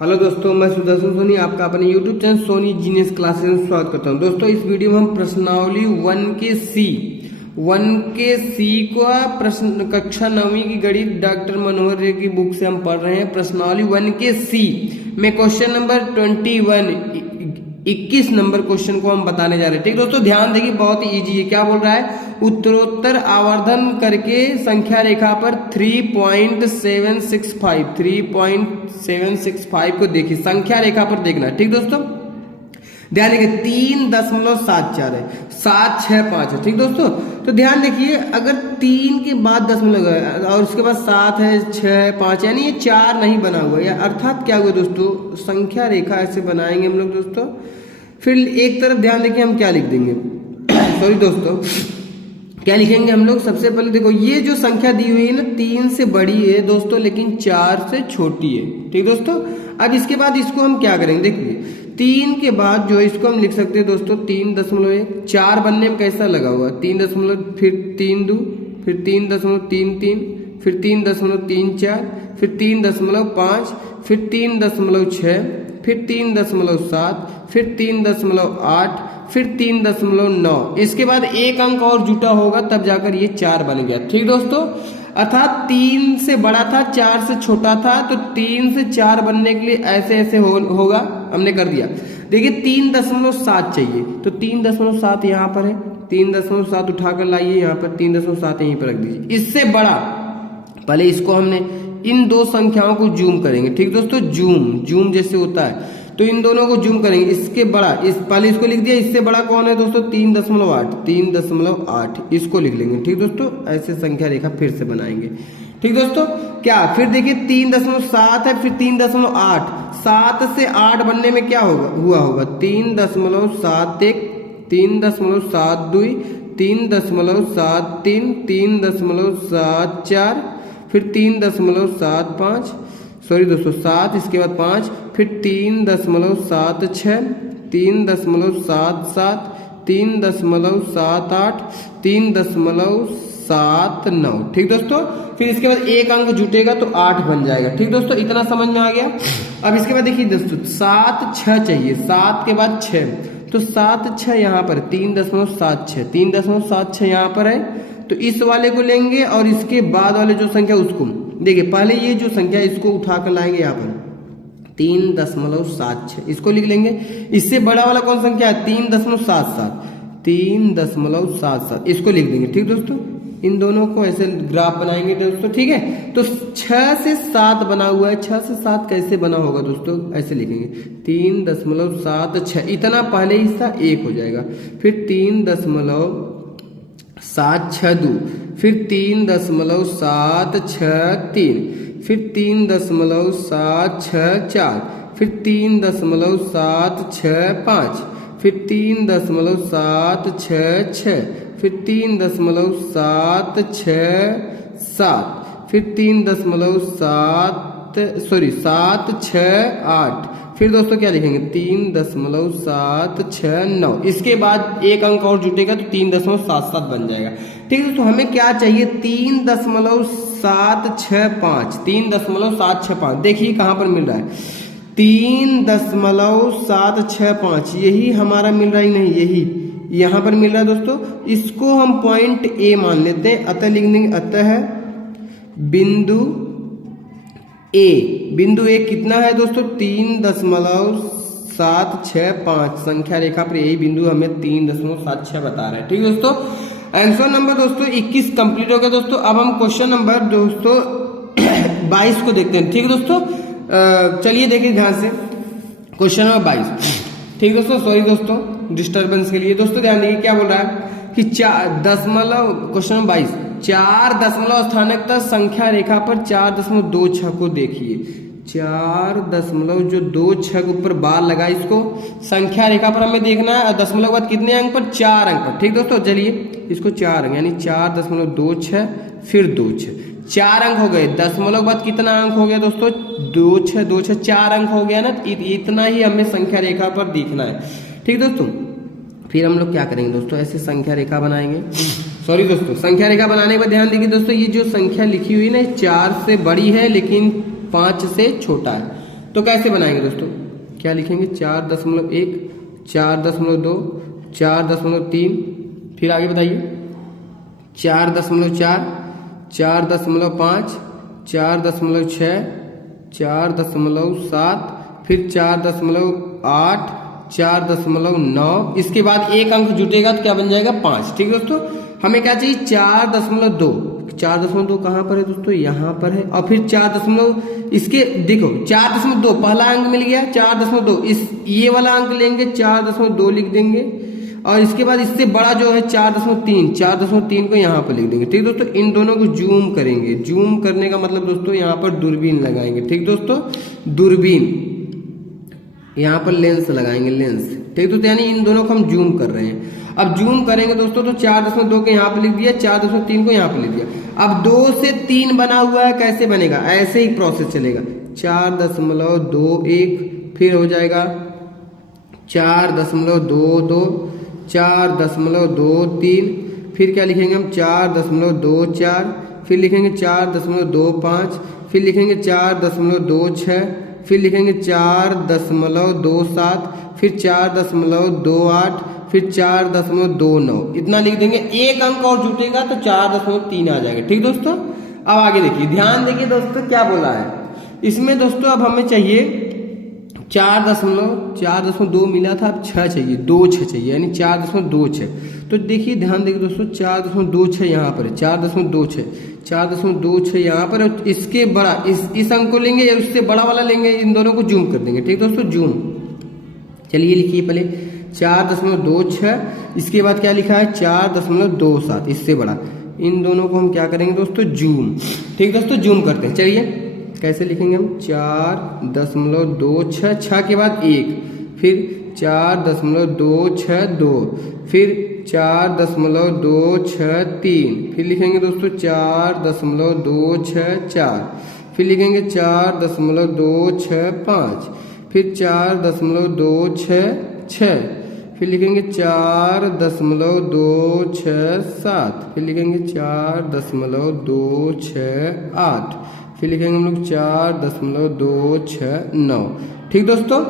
Hello दोस्तों, मैं सुदर्शन सोनी आपका अपने YouTube channel Soni genius classes में स्वागत करता हूं। दोस्तों, इस वीडियो में हम प्रश्नावली 1 के सी को प्रश्न कक्षा 9वीं की गणित डॉक्टर मनोहर रे की बुक से हम पढ़ रहे हैं। प्रश्नावली 1 के सी में क्वेश्चन नंबर 21 नंबर क्वेश्चन को हम बताने जा रहे हैं। ठीक दोस्तों, ध्यान देखिए, बहुत ही इजी है। क्या बोल रहा है? उत्तरोत्तर आवर्धन करके संख्या रेखा पर 3.765 को देखिए, संख्या रेखा पर देखना। ठीक दोस्तों, ध्यान देखिए 3.74 है, 765 है। ठीक दोस्तों, तो ध्यान देखिए, अगर 3 के बाद दशमलव और उसके बाद 7 है, 6, 5, यानी ये 4 नहीं बना हुआ है। अर्थात क्या हुआ दोस्तों, संख्या रेखा ऐसे बनाएंगे हम लोग दोस्तों। फिर एक तरफ ध्यान देखिए, हम क्या लिख देंगे सॉरी दोस्तों, क्या लिखेंगे हम लोग? सबसे पहले देखो, ये जो संख्या दी हुई है ना, 3 से बड़ी है दोस्तों, लेकिन 4 से छोटी है। ठीक दोस्तों, अब इसके बाद इसको हम क्या करेंगे? देखिए 3 के बाद जो इसको हम लिख सकते हैं दोस्तों 3.1। 4 बनने में कैसा लगा हुआ? 3 फिर 3 2, फिर 3.33, फिर 3.34, फिर 3.5, फिर 3.6, फिर 3.7, फिर 3.8, फिर 3.9। इसके बाद एक अंक और जुटा होगा, तब जाकर ये 4 बन गया। ठीक दोस्तों, अर्थात 3 से बड़ा था, 4 से छोटा था, तो 3 से 4 बनने के लिए ऐसे ऐसे होगा। हमने कर दिया। देखिए 3.7 चाहिए, तो 3.7 यहाँ पर है, 3.7 उठाकर लाइए यहाँ पर, 3.7 यहीं पर रख दीजिए। इससे बड़ा, पहले इसको हमने इन दो संख्याओं को जूम करेंगे। ठीक दोस्तों, जूम जैसे होता है, तो इन दोनों को जूम करेंगे। इसके बड़ा, पहले इसको लिख दिया। इससे बड़ा कौन है दोस्तों? 3.8 इसको लिख लेंगे। ठीक दोस्तों, ऐसे संख्या रेखा फिर से बनाएंगे। ठीक दोस्तों, क्या फिर देखिए 3.7 है, फिर 3.8, 7 से 8 बनने में क्या हुआ होगा? 3.71, 3.72, 3.73, 3.74, फिर 3.75, सॉरी दोस्तों 7, इसके बाद 5, फिर 3.76, 3.77, 3.78, 3.79। ठीक दोस्तों, फिर इसके बाद एक अंक जुटेगा तो 8 बन जाएगा। ठीक दोस्तों, इतना समझ में आ गया। अब इसके बाद देखिए दोस्तों 7 6 चाहिए, 7 के बाद 6, तो 7 6 यहाँ पर 3.76 यहाँ पर है, तो इस वाले को लेंगे और इसके बाद वाले जो संख्या उसको देखिए। पहले ये जो संख्या इसको उठाकर लाएंगे यहाँ पर 3.76, इसको लिख लेंगे। इससे बड़ा वाला कौन संख्या है? 3.77, इसको लिख देंगे। ठीक दोस्तों, इन दोनों को ऐसे ग्राफ बनाएंगे दोस्तों। ठीक है, तो 6 से 7 बना हुआ है, 6 से 7 कैसे बना होगा दोस्तों? ऐसे लिखेंगे 3.76, इतना पहले हिस्सा 1 हो जाएगा, फिर 3.762, फिर 3.763, फिर 3.764, फिर 3.765, फिर 3.766, फिर 3.767, फिर 768। फिर दोस्तों क्या लिखेंगे? 3.769। इसके बाद एक अंक और जुटेगा तो 3.77 बन जाएगा। ठीक है दोस्तों, हमें क्या चाहिए? 3.765। देखिए कहां पर मिल रहा है? 3.765, यही हमारा मिल रहा ही नहीं, यही यहां पर मिल रहा है दोस्तों। इसको हम पॉइंट ए मान लेते हैं। अतः लिख देंगे, अतः बिंदु ए कितना है दोस्तों? 3.765। संख्या रेखा पर यही बिंदु हमें 3.76 बता रहा है। ठीक दोस्तों, आंसर नंबर दोस्तों 21 कंप्लीट हो गया दोस्तों। अब हम क्वेश्चन नंबर दोस्तों 22 को देखते हैं। ठीक दोस्तों, चलिए देखिए ध्यान से, क्वेश्चन नंबर 22। ठीक दोस्तों, सॉरी दोस्तों डिस्टर्बेंस के लिए। दोस्तों ध्यान देखिए, क्या बोल रहा है कि क्वेश्चन नंबर 22, 4 दशमलव स्थानक तक संख्या रेखा पर 4.26 को देखिए। 4.26 के ऊपर बार लगा, इसको संख्या रेखा पर हमें देखना है। दशमलव के बाद कितने अंक पर? 4 अंक पर। ठीक दोस्तों, चलिए इसको 4 अंक, यानी 4.26, फिर 26, 4 अंक हो गए। दशमलव के बाद कितना अंक हो गया दोस्तों? 26, 4 अंक हो गया ना। इतना ही हमें संख्या रेखा पर देखना है। ठीक दोस्तों, फिर हम लोग क्या करेंगे दोस्तों? ऐसे संख्या रेखा बनाएंगे। सॉरी दोस्तों, संख्या रेखा बनाने पर ध्यान देखिए दोस्तों, ये जो संख्या लिखी हुई ना 4 से बड़ी है लेकिन 5 से छोटा है। तो कैसे बनाएंगे दोस्तों, क्या लिखेंगे 4.1, 4.2, 4.3, फिर आगे बताइए 4.4, 4.5, 4.6, 4.7, फिर 4.8, 4.9, इसके बाद एक अंक जुटेगा तो क्या बन जाएगा 5। ठीक है दोस्तों, हमें क्या चाहिए 4.2, 4.2 कहाँ पर है दोस्तों, यहाँ पर है। और फिर 4. इसके देखो 4.2 पहला अंक मिल गया 4.2, इस ये वाला अंक लेंगे 4.2 लिख देंगे, और इसके बाद इससे बड़ा जो है 4.3, 4.3 को यहाँ पर लिख देंगे। ठीक दोस्तों, इन दोनों को जूम करेंगे। जूम करने का मतलब दोस्तों यहाँ पर दूरबीन लगाएंगे। ठीक दोस्तों, दूरबीन यहाँ पर लेंस लगाएंगे, लेंस। ठीक दोस्तों, यानी इन दोनों को हम जूम कर रहे हैं। अब जूम करेंगे दोस्तों तो 4.2 को यहाँ पे लिख दिया, 4.3 को यहाँ पे लिख दिया। अब 2 से 3 बना हुआ है, कैसे बनेगा, ऐसे ही प्रोसेस चलेगा। 4.21, फिर हो जाएगा 4.22, 4.23, फिर क्या लिखेंगे हम 4.24, फिर लिखेंगे 4.25, फिर लिखेंगे 4.26, फिर लिखेंगे 4.27, फिर 4.28, फिर 4.29, इतना लिख देंगे। एक अंक और जुटेगा तो 4.3 आ जाएगा। ठीक दोस्तों, अब आगे देखिए, ध्यान देखिए दोस्तों क्या बोला है इसमें। दोस्तों अब हमें चाहिए 4.2 मिला था, अब 6 चाहिए, 2 6 चाहिए, यानी 4.26। तो देखिए ध्यान देखिए दोस्तों, 4.26 यहाँ पर है, 4.26 यहाँ पर, और इसके बड़ा इस अंक को लेंगे या उससे बड़ा वाला लेंगे, इन दोनों को जूम कर देंगे। ठीक दोस्तों, जूम। चलिए लिखिए पहले 4.26, इसके बाद क्या लिखा है 4.27, इससे बड़ा। इन दोनों को हम क्या करेंगे दोस्तों, जूम। ठीक दोस्तों, जूम करते हैं। चलिए कैसे लिखेंगे हम 4.26, 6 के बाद 1, फिर 4.262, फिर 4.263, फिर लिखेंगे दोस्तों 4.264, फिर लिखेंगे 4.265, फिर 4.266, फिर लिखेंगे 4.267, फिर लिखेंगे 4.268, फिर लिखेंगे हम लोग 4.269। ठीक दोस्तों,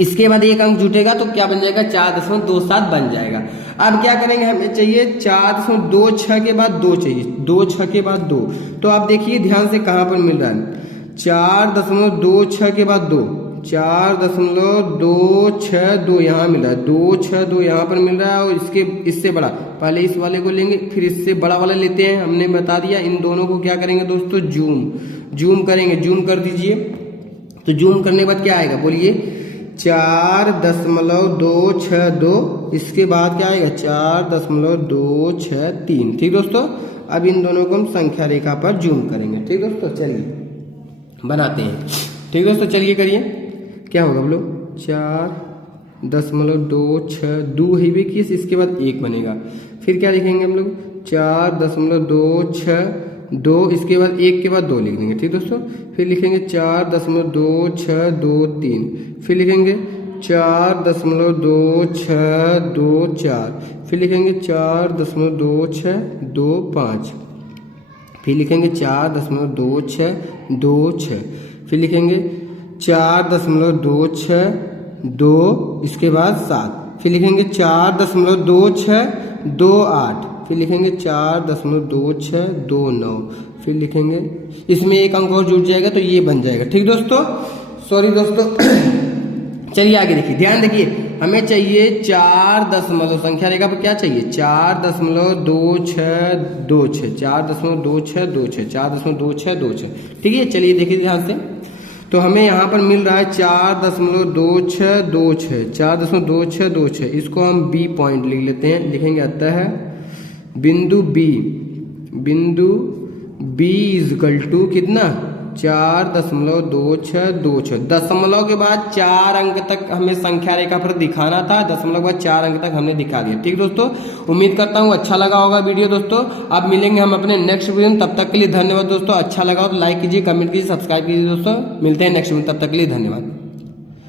इसके बाद एक अंक जुटेगा तो क्या बन जाएगा 4.27 बन जाएगा। अब क्या करेंगे, हमें चाहिए 4.26 के बाद 2 चाहिए, 2 6 के बाद 2। तो आप देखिए ध्यान से कहां पर मिल रहा है, 4.26 के बाद 2, 4.262 यहाँ मिल रहा है, 262 यहाँ पर मिल रहा है, और इससे बड़ा पहले इस वाले को लेंगे, फिर इससे बड़ा वाला लेते हैं। हमने बता दिया, इन दोनों को क्या करेंगे दोस्तों, जूम करेंगे। जूम कर दीजिए, तो जूम करने के बाद क्या आएगा बोलिए 4.262, इसके बाद क्या आएगा 4.263। ठीक दोस्तों, अब इन दोनों को हम संख्या रेखा पर जूम करेंगे। ठीक दोस्तों, चलिए बनाते हैं। ठीक दोस्तों, चलिए करिए, क्या होगा हम लोग 4.26 है भी किस, इसके बाद 1 बनेगा, फिर क्या लिखेंगे हम लोग 4.262, इसके बाद 1 के बाद 2 लिख देंगे। ठीक दोस्तों, फिर लिखेंगे 4.2623, फिर लिखेंगे 4.2624, फिर लिखेंगे 4.2625, फिर लिखेंगे 4.2626, फिर लिखेंगे 4.262, इसके बाद 7, फिर लिखेंगे 4.2628, फिर लिखेंगे 4.2629, फिर लिखेंगे, इसमें एक अंक और जुड़ जाएगा तो ये बन जाएगा। ठीक दोस्तों, सॉरी दोस्तों चलिए आगे देखिए, ध्यान देखिए, हमें चाहिए 4 संख्या रेखा पर क्या चाहिए 4.2626, 4.2626, 4.2626। ठीक है, चलिए देखिए ध्यान से, तो हमें यहाँ पर मिल रहा है 4.2626, 4.2626, इसको हम बी पॉइंट लिख लेते हैं। लिखेंगे अतः बिंदु बी इज इक्वल टू कितना 4.2626। दशमलव के बाद 4 अंक तक हमें संख्या रेखा पर दिखाना था, दशमलव के बाद 4 अंक तक हमने दिखा दिया। ठीक दोस्तों, उम्मीद करता हूँ अच्छा लगा होगा वीडियो दोस्तों। अब मिलेंगे हम अपने नेक्स्ट वीडियो में, तब तक के लिए धन्यवाद दोस्तों। अच्छा लगा हो तो लाइक कीजिए, कमेंट कीजिए, सब्सक्राइब कीजिए दोस्तों। मिलते हैं नेक्स्ट वीडियो, तब तक के लिए धन्यवाद।